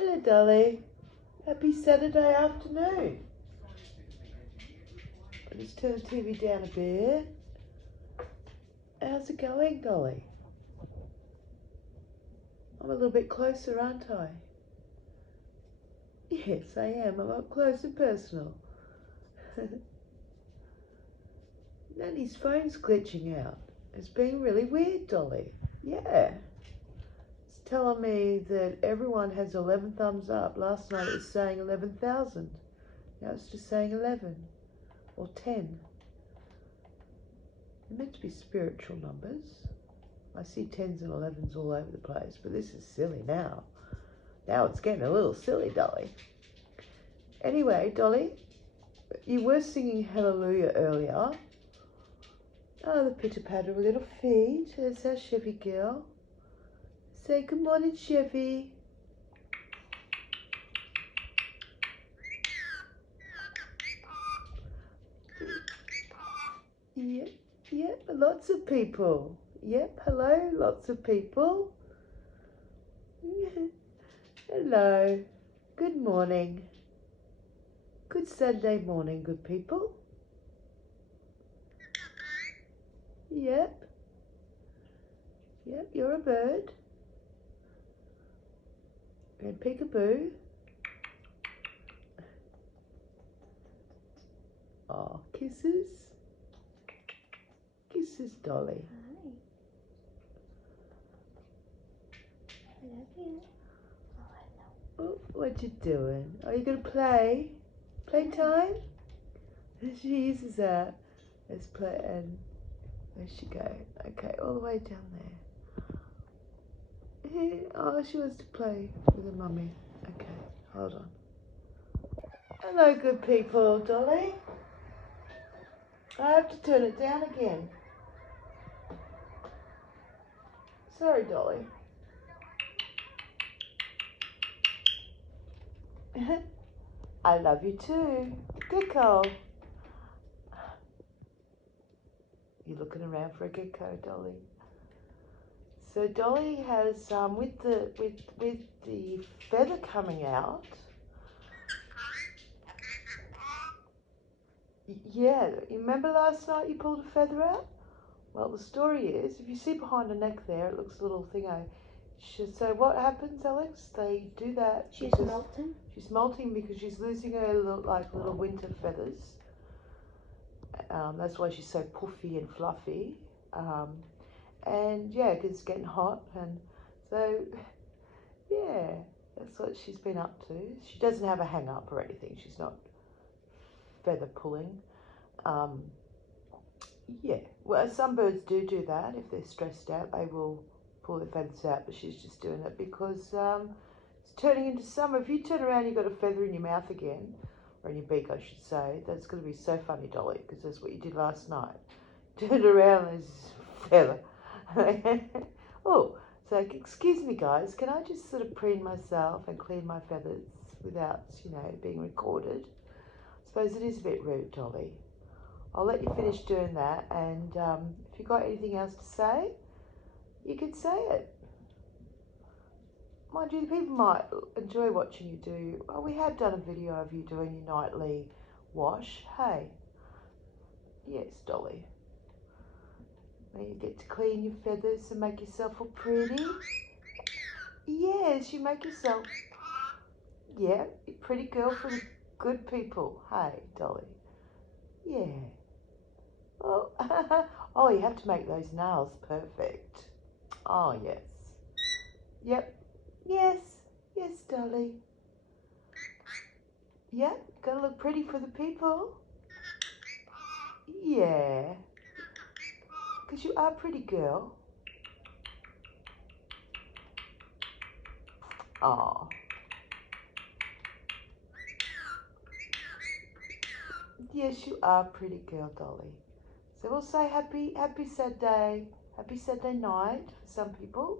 Hello, Dolly. Happy Saturday afternoon. I'll just turn the TV down a bit. How's it going, Dolly? I'm a little bit closer, aren't I? Yes, I am. I'm up close and personal. Nanny's phone's glitching out. It's being really weird, Dolly. Yeah. It's telling me that everyone has 11 thumbs up. Last night it was saying 11,000. Now it's just saying 11 or 10. They're meant to be spiritual numbers. I see 10s and 11s all over the place, but this is silly now. Now it's getting a little silly, Dolly. Anyway, Dolly, you were singing Hallelujah earlier. Oh, the pitter-patter of little feet. There's our Chevy girl. Say good morning, Chevy. Yep, lots of people. Yep, hello, lots of people. Hello, good morning. Good Sunday morning, good people. Yep, you're a bird. And peekaboo. Oh, kisses. Kisses, Dolly. Hi. I love you. Oh, what you doing? Are you gonna play? Playtime? She uses that. Let's play, and there she go. Okay, all the way down there. Oh, she wants to play with her mummy. Okay, hold on. Hello, good people, Dolly. I have to turn it down again. Sorry, Dolly. I love you too. Gecko. You looking around for a gecko, Dolly? So Dolly has with the feather coming out. Yeah, you remember last night you pulled a feather out? Well, the story is, if you see behind her neck there, it looks a little thingo. So what happens, Alex? They do that. She's molting? She's molting because she's losing her little winter feathers. That's why she's so puffy and fluffy. And yeah, because it's getting hot. And so, yeah, that's what she's been up to. She doesn't have a hang up or anything. She's not feather pulling. Yeah, well, some birds do that. If they're stressed out, they will pull their feathers out, but she's just doing it because it's turning into summer. If you turn around, you've got a feather in your mouth again, or in your beak, I should say. That's going to be so funny, Dolly, because that's what you did last night. Turned around, and there's a feather. Oh, so excuse me, guys. Can I just sort of preen myself and clean my feathers without, being recorded? I suppose it is a bit rude, Dolly. I'll let you finish doing that, and if you've got anything else to say, you can say it. Mind you, the people might enjoy watching you do. Well, we have done a video of you doing your nightly wash. Hey, yes, Dolly. Now you get to clean your feathers and make yourself all pretty. Yes, you make yourself. Yeah, you're a pretty girl for the good people. Hey, Dolly. Yeah. Oh, oh, you have to make those nails perfect. Oh, yes. Yep. Yes, Dolly. Yep, gotta look pretty for the people. Yeah. Because you are a pretty girl. Oh. Yes, you are a pretty girl, Dolly. So we'll say happy Saturday night for some people.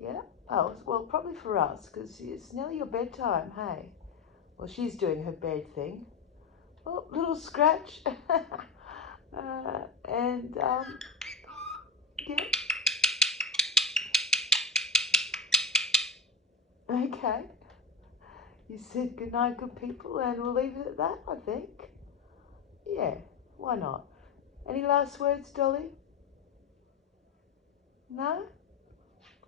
Yeah. Oh, well, probably for us, because it's nearly your bedtime, hey? Well, she's doing her bed thing. Oh, little scratch. And, yeah. Okay. You said good night, good people, and we'll leave it at that, I think. Yeah, why not? Any last words, Dolly? No?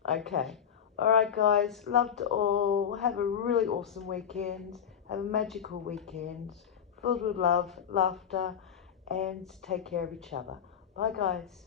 Okay. Alright, guys. Love to all. Have a really awesome weekend. Have a magical weekend filled with love, laughter, and take care of each other. Bye, guys.